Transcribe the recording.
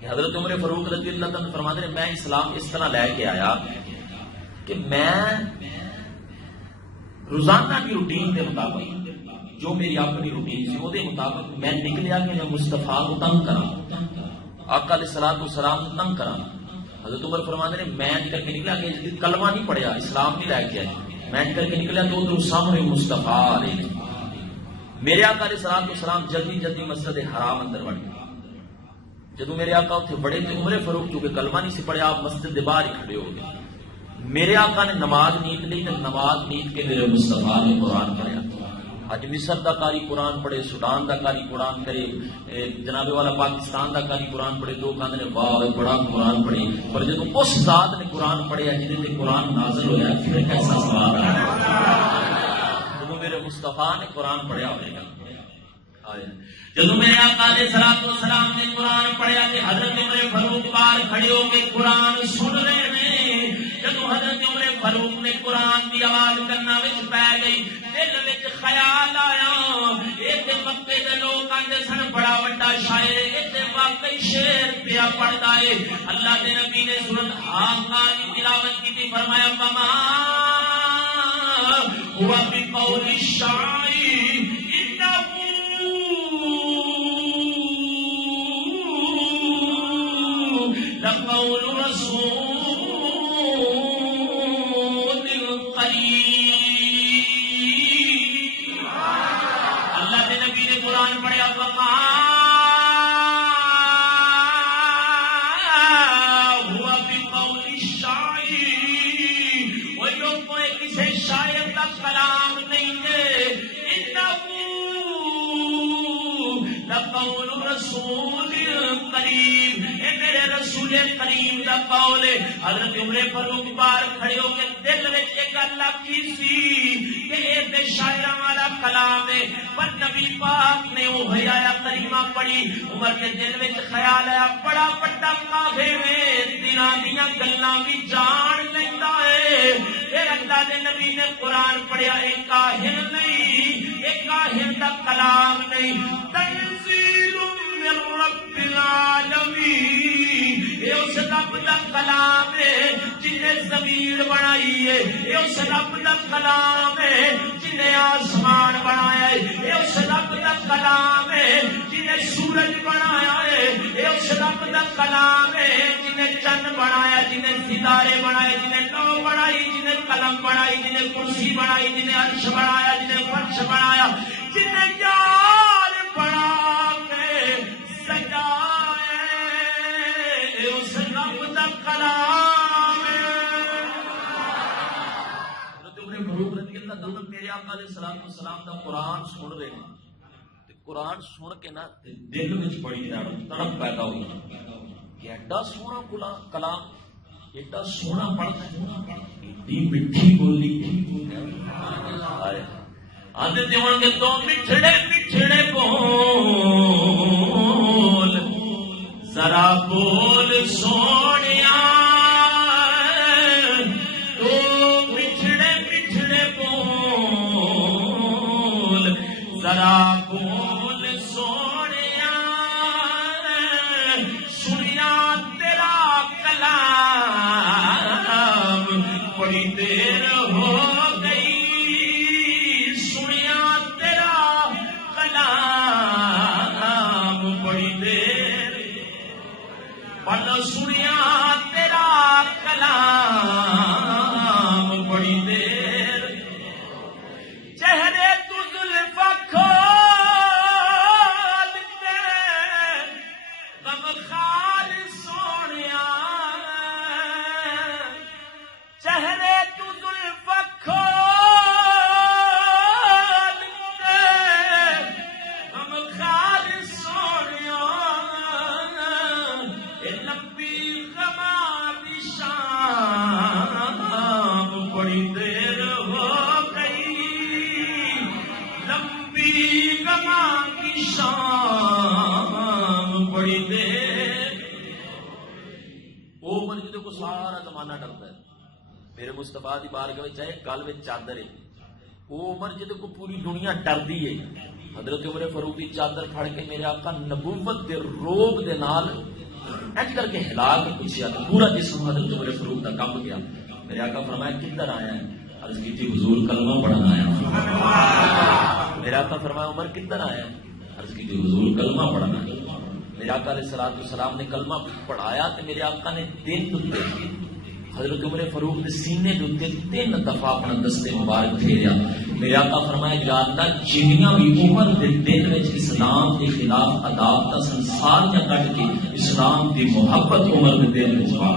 کہ حضرت عمر فاروق رضی اللہ عنہ فرماتے ہیں میں اسلام اس طرح لے کے آیا کہ میں روزانہ کی روٹین کے مطابق جو میری اپنی روٹین سی وہ مطابق میں نکلیا کہ میں مصطفیٰ کو تنگ کرا، آقا علیہ الصلوۃ والسلام کو تنگ کرا۔ حضرت عمر فرماتے ہیں میں نکل کے نکلا کہ کلمہ نہیں پڑھیا، اسلام نہیں لے کے آیا، میں نکل کے نکلا تو ادھر سامنے مصطفیٰ علیہ میرے آقا علیہ الصلوۃ والسلام جلدی جلدی مسجد حرام اندر وڑ گئے۔ جدو میرے آقا اتنے بڑے تھے عمر فاروق چونکہ کلمہ نہیں سی پڑھیا آپ مسجد کے باہر ہی کھڑے ہو گئے۔ میرے آقا نے نماز نیت لی تو نماز نیت کے میرے مصطفیٰ نے قرآن پڑھیا۔ اج مصر دا قاری قرآن پڑھے، سوڈان دا قاری قرآن کرے، جناب والا پاکستان دا قاری قرآن پڑھے، تو کہتے ہیں واہ بڑا قرآن پڑھے، پر جب اس ذات نے قرآن پڑھیا جنہیں تے قرآن نازل ہویا پھر کیسا سوال ہے جب میرے مصطفیٰ نے قرآن پڑھیا ہوئے گا۔ جب میرے آقا علیہ الصلوۃ والسلام نے قرآن پڑھیا کہ حضرت عمر فاروق باہر کھڑے ہو کے قرآن سن رہے ہیں۔ جب حضرت عمر فاروق نے قرآن کی آواز کرنا وچ پی گئی، دل وچ خیال آیا ایک مکے دے لوگ آندے سن بڑا بڑا شاعر ایتھے واقعی شعر پیا پڑھدا ہے۔ اللہ دے نبی نے سورۃ حاقہ کی تلاوت کی، فرمایا وما ہوا بقول الشاعر لقول رسول قریب۔ اللہ کے نبی نے قرآن پڑھا وما ہوا بقول الشاعر، وہ جو کوئی کسی شاعر کا کلام نہیں ہے، لقول رسول قریب، اے میرے رسول کریم دا قول ہے۔ حضرت عمر فاروق باہر کھڑے ہو کے دل وچ ایک گل آکھی سی کہ اے تے شاعراں والا کلام ہے، پر نبی پاک نے وہ آیا کریمہ پڑھی، عمر کے دل وچ خیال آیا بڑا بڑا کافر ہے، دلاں دیاں گلاں بھی جان لیندا ہے۔ پھر اللہ دے نبی نے قرآن پڑھیا، ایک کاہن نہیں، ایک کاہن دا کلام نہیں، تنزیل من رب العالمین، یہ اس رب دا کلام ہے جن نے زمین بنائی ہے، یہ اس رب دا کلام ہے جن نے آسمان بنایا ہے، یہ اس رب دا کلام ہے جن نے سورج بنایا ہے، یہ اس رب دا کلام ہے جن نے چند بنایا، جن نے ستارے بنائے، جن نے لو بنائی، جن نے قلم بنائی، جن نے کرسی بنائی، جن نے عرش بنایا، جن نے فرش بنایا، جن نے یار بنا کے سجائے، اس رب دا کلام ہے۔ حضرت عمر فاروق رضی اللہ عنہ میرے آقا علیہ الصلوۃ والسلام دا قرآن سن رہے ہیں، قرآن سن کے نا دل وچ بڑی تڑپ پیدا ہوئی کہ ایڈا سونا کلام، ایڈا سونا پڑھنا، ایڈی میٹھی بولی، آدھے دیوان کے تو مٹھڑے مٹھڑے بول، ذرا بول سونیا، تو مٹھڑے مٹھڑے بول، ذرا بول سونیا، سنیا تیرا کلام بڑی دیر ہو گئی، سنیا تیرا کلام بڑی دیر، پڑھ سنیا تیرا کلام بڑی دیر، چہرے تو زلفاں کھول کے غم خار سونیا، چہرے تو زلفاں کھول کے غم خار سونیا، اے لمبی غماں دی شام بڑی دیر ہو گئی، لمبی غماں کی شام بڑی دیر۔ وہ مسجد کو سارا زمانہ ڈرتا ہے، میرے مصطفیٰ دی بارگاہ وچ چاہے گل وچ چادر ہے، وہ عمر جدے کو پوری دنیا ڈردی ہے، حضرت عمر فاروق دی چادر پھڑ کے میرے آقا نبوت دے روب دے نال ایج کر کے ہلا کے پوچھا تو پورا جسم حضرت عمر فاروق کا کب گیا. میرے آقا فرمایا کدھر آیا ہے؟ عرض کی تھی حضور کلمہ پڑھنا آیا. میرے آقا فرمایا عمر کدھر آیا ہے؟ عرض کی تھی حضور کلمہ پڑھنا ہے. میرے آقا علیہ السلام نے کلمہ پڑھایا تو میرے آقا نے دل دے حضرت عمر فاروق کے سینے دے 3 دفعہ اپنا دستے مبارک پھیریا. میرے آقا فرمایا یا اللہ جنیاں بھی عمر دے دل وچ اسلام کے خلاف عداوت سنسار کٹ کے اسلام دی محبت عمر دے دل وچ پا